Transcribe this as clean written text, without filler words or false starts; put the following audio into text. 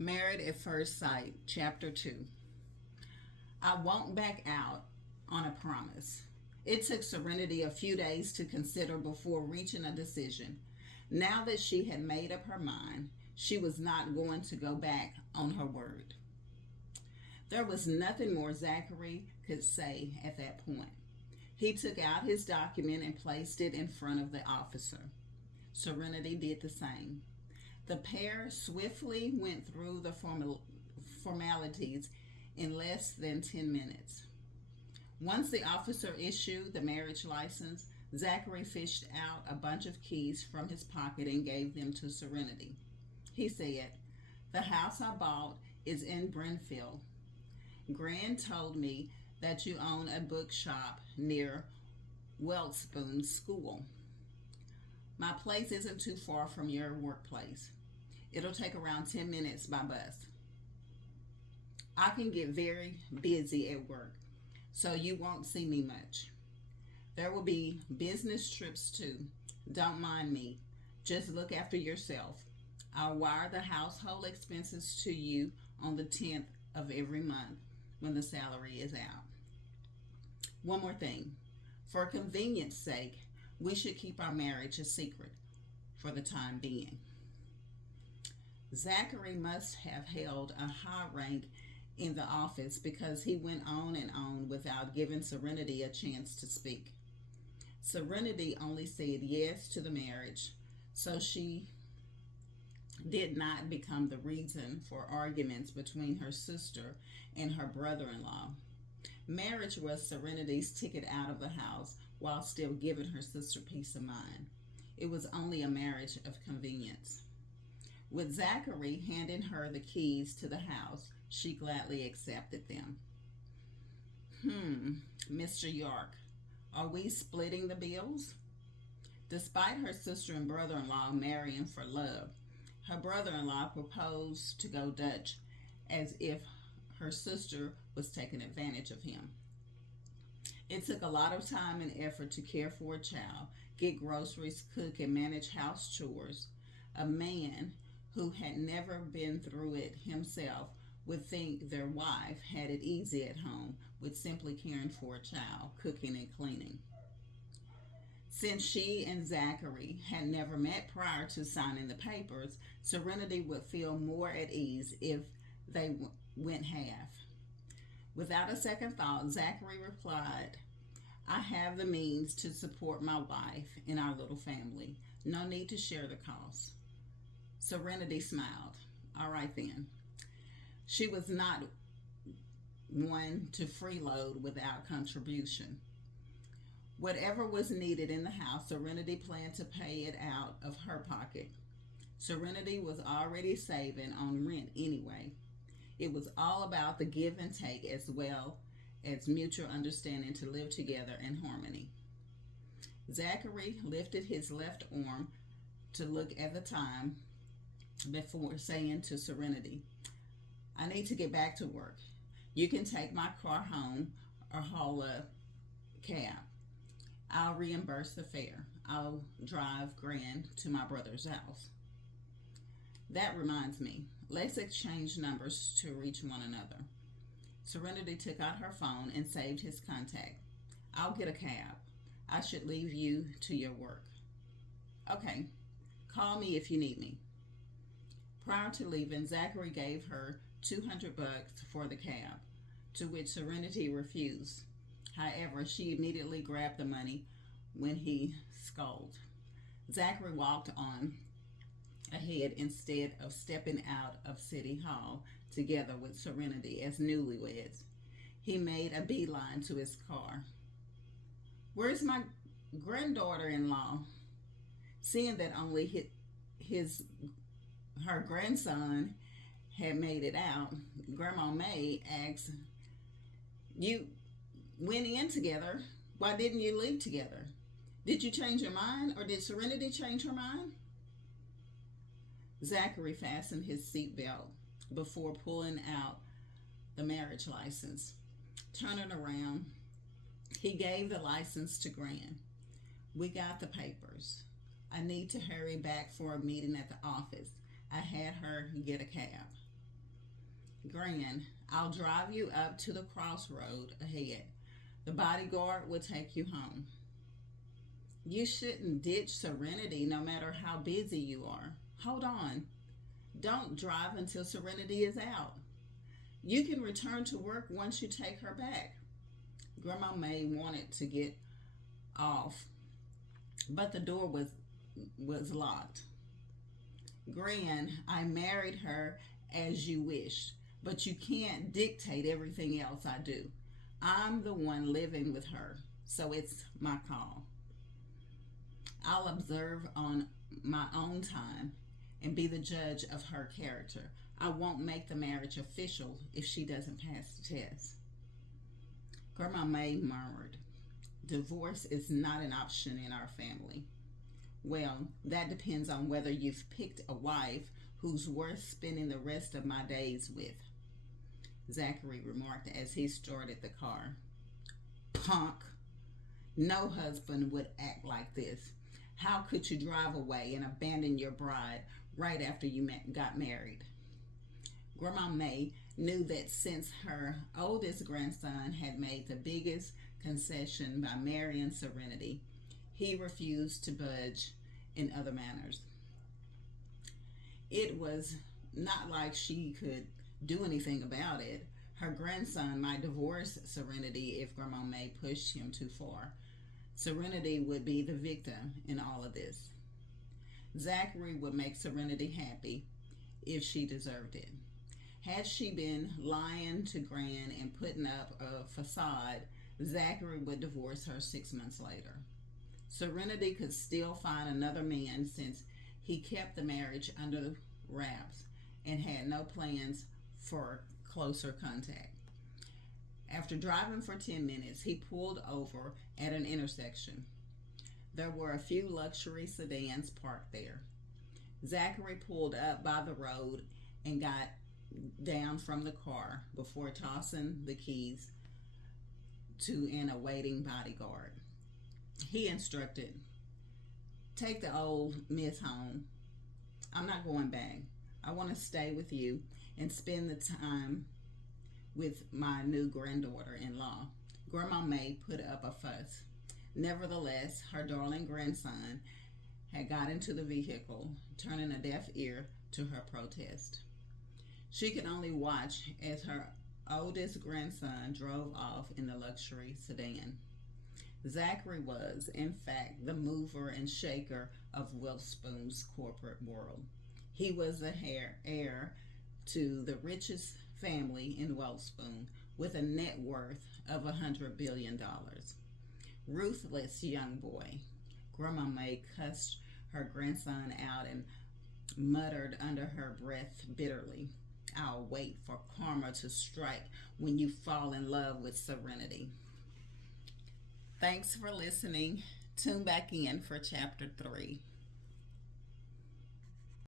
Married at First Sight, Chapter 2. I won't back out on a promise. It took Serenity a few days to consider before reaching a decision. Now that she had made up her mind, she was not going to go back on her word. There was nothing more Zachary could say at that point. He took out his document and placed it in front of the officer. Serenity did the same. The pair swiftly went through the formalities in less than 10 minutes. Once the officer issued the marriage license, Zachary fished out a bunch of keys from his pocket and gave them to Serenity. He said, "The house I bought is in Brentfield. Gran told me that you own a bookshop near Weltspoon School. My place isn't too far from your workplace. It'll take around 10 minutes by bus. I can get very busy at work, so you won't see me much. There will be business trips too. Don't mind me. Just look after yourself. I'll wire the household expenses to you on the 10th of every month when the salary is out. One more thing. For convenience sake, we should keep our marriage a secret for the time being." Zachary must have held a high rank in the office because he went on and on without giving Serenity a chance to speak. Serenity only said yes to the marriage, so she did not become the reason for arguments between her sister and her brother-in-law. Marriage was Serenity's ticket out of the house while still giving her sister peace of mind. It was only a marriage of convenience. With Zachary handing her the keys to the house, she gladly accepted them. Mr. York, are we splitting the bills?" Despite her sister and brother-in-law marrying for love, her brother-in-law proposed to go Dutch as if her sister was taking advantage of him. It took a lot of time and effort to care for a child, get groceries, cook, and manage house chores. A man who had never been through it himself would think their wife had it easy at home with simply caring for a child, cooking and cleaning. Since she and Zachary had never met prior to signing the papers, Serenity would feel more at ease if they went half. Without a second thought, Zachary replied, "I have the means to support my wife and our little family. No need to share the cost." Serenity smiled. All right then. She was not one to freeload without contribution. Whatever was needed in the house, Serenity planned to pay it out of her pocket. Serenity was already saving on rent anyway. It was all about the give and take as well as mutual understanding to live together in harmony. Zachary lifted his left arm to look at the time before saying to Serenity, "I need to get back to work. You can take my car home or haul a cab. I'll reimburse the fare. I'll drive Gran to my brother's house." That reminds me, let's exchange numbers to reach one another. Serenity took out her phone and saved his contact. "I'll get a cab. I should leave you to your work." "Okay, call me if you need me." Prior to leaving, Zachary gave her $200 for the cab, to which Serenity refused. However, she immediately grabbed the money when he scolded. Zachary walked on ahead instead of stepping out of City Hall together with Serenity as newlyweds. He made a beeline to his car. "Where's my granddaughter-in-law?" Seeing that only her grandson had made it out, Grandma May asked, "You went in together. Why didn't you leave together? Did you change your mind, or did Serenity change her mind?" Zachary fastened his seatbelt before pulling out the marriage license. Turning around, he gave the license to Gran. "We got the papers. I need to hurry back for a meeting at the office. I had her get a cab." Gran, I'll drive you up to the crossroad ahead. The bodyguard will take you home. You shouldn't ditch Serenity no matter how busy you are. Hold on. Don't drive until Serenity is out. You can return to work once you take her back. Grandma May wanted to get off, but the door was locked. Gran, I married her as you wished, but you can't dictate everything else I do. I'm the one living with her, so it's my call. I'll observe on my own time and be the judge of her character. I won't make the marriage official if she doesn't pass the test. Grandma May murmured, divorce is not an option in our family. Well, that depends on whether you've picked a wife who's worth spending the rest of my days with, Zachary remarked as he started the car. Punk! No husband would act like this. How could you drive away and abandon your bride right after you got married? Grandma May knew that since her oldest grandson had made the biggest concession by marrying Serenity, he refused to budge in other matters. It was not like she could do anything about it. Her grandson might divorce Serenity if Grandma May pushed him too far. Serenity would be the victim in all of this. Zachary would make Serenity happy if she deserved it. Had she been lying to Gran and putting up a facade, Zachary would divorce her 6 months later. Serenity could still find another man since he kept the marriage under wraps and had no plans for closer contact. After driving for 10 minutes, he pulled over at an intersection. There were a few luxury sedans parked there. Zachary pulled up by the road and got down from the car before tossing the keys to an awaiting bodyguard. He instructed, take the old miss home. I'm not going back. I want to stay with you and spend the time with my new granddaughter-in-law. Grandma May put up a fuss. Nevertheless, her darling grandson had got into the vehicle, turning a deaf ear to her protest. She could only watch as her oldest grandson drove off in the luxury sedan. Zachary was, in fact, the mover and shaker of Witherspoon's corporate world. He was the heir to the richest family in Witherspoon with a net worth of $100 billion. Ruthless young boy. Grandma May cussed her grandson out and muttered under her breath bitterly, I'll wait for karma to strike when you fall in love with Serenity. Thanks for listening. Tune back in for chapter 3.